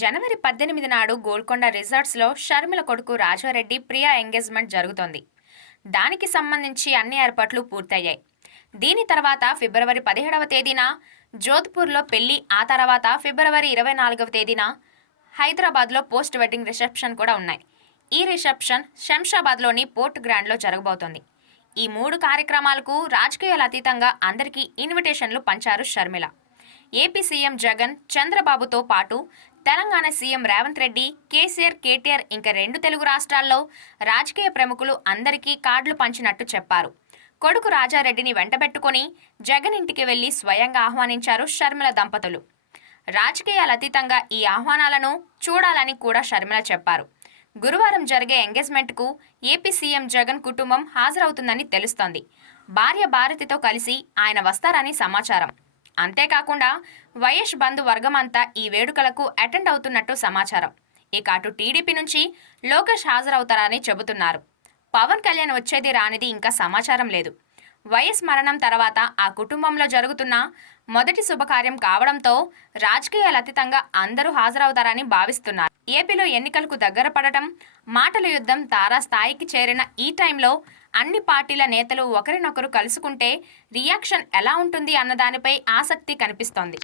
జనవరి పద్దెనిమిది నాడు గోల్కొండ రిసార్ట్స్లో షర్మిల కొడుకు రాజారెడ్డి ప్రియా ఎంగేజ్మెంట్ జరుగుతోంది. దానికి సంబంధించి అన్ని ఏర్పాట్లు పూర్తయ్యాయి. దీని తర్వాత ఫిబ్రవరి పదిహేడవ తేదీన జోధ్పూర్లో పెళ్ళి ఆ తర్వాత ఫిబ్రవరి ఇరవై నాలుగవ తేదీన హైదరాబాద్లో పోస్ట్ వెడ్డింగ్ రిసెప్షన్ కూడా ఉన్నాయి. ఈ రిసెప్షన్ శంషాబాద్లోని పోర్ట్ గ్రాండ్లో జరగబోతోంది. ఈ మూడు కార్యక్రమాలకు రాజకీయాల అతీతంగా అందరికీ ఇన్విటేషన్లు పంచారు షర్మిల. ఏపీ సీఎం జగన్ చంద్రబాబుతో పాటు Telangana CM Revanth Reddy KCR KTR ఇంకా రెండు తెలుగు రాష్ట్రాల్లో రాజకీయ ప్రముఖులు అందరికీ కార్డులు పంచినట్టు చెప్పారు. కొడుకు రాజారెడ్డిని వెంటబెట్టుకుని జగన్ ఇంటికి వెళ్ళి స్వయంగా ఆహ్వానించారు షర్మిల దంపతులు. రాజకీయాల అతీతంగా ఈ ఆహ్వానాలను చూడాలని కూడా షర్మిల చెప్పారు. గురువారం జరిగే ఎంగేజ్మెంట్కు ఏపీ సీఎం జగన్ కుటుంబం హాజరవుతుందని తెలుస్తోంది. భార్య భారతితో కలిసి ఆయన వస్తారని సమాచారం. అంతేకాకుండా వైఎస్ బంధు వర్గమంతా ఈ వేడుకలకు అటెండ్ అవుతున్నట్టు సమాచారం. ఇక అటు టీడీపీ నుంచి లోకేష్ హాజరవుతారని చెబుతున్నారు. పవన్ కళ్యాణ్ వచ్చేది రానిది ఇంకా సమాచారం లేదు. వైఎస్ మరణం తర్వాత ఆ కుటుంబంలో జరుగుతున్న మొదటి శుభకార్యం కావడంతో రాజకీయాల అతీతంగా అందరూ హాజరవుతారని భావిస్తున్నారు. ఏపీలో ఎన్నికలకు దగ్గర పడటం మాటల యుద్ధం తారా స్థాయికి చేరిన ఈ టైంలో అన్ని పార్టీల నేతలు ఒకరినొకరు కలుసుకుంటే రియాక్షన్ ఎలా ఉంటుంది అన్నదానిపై ఆసక్తి కనిపిస్తోంది.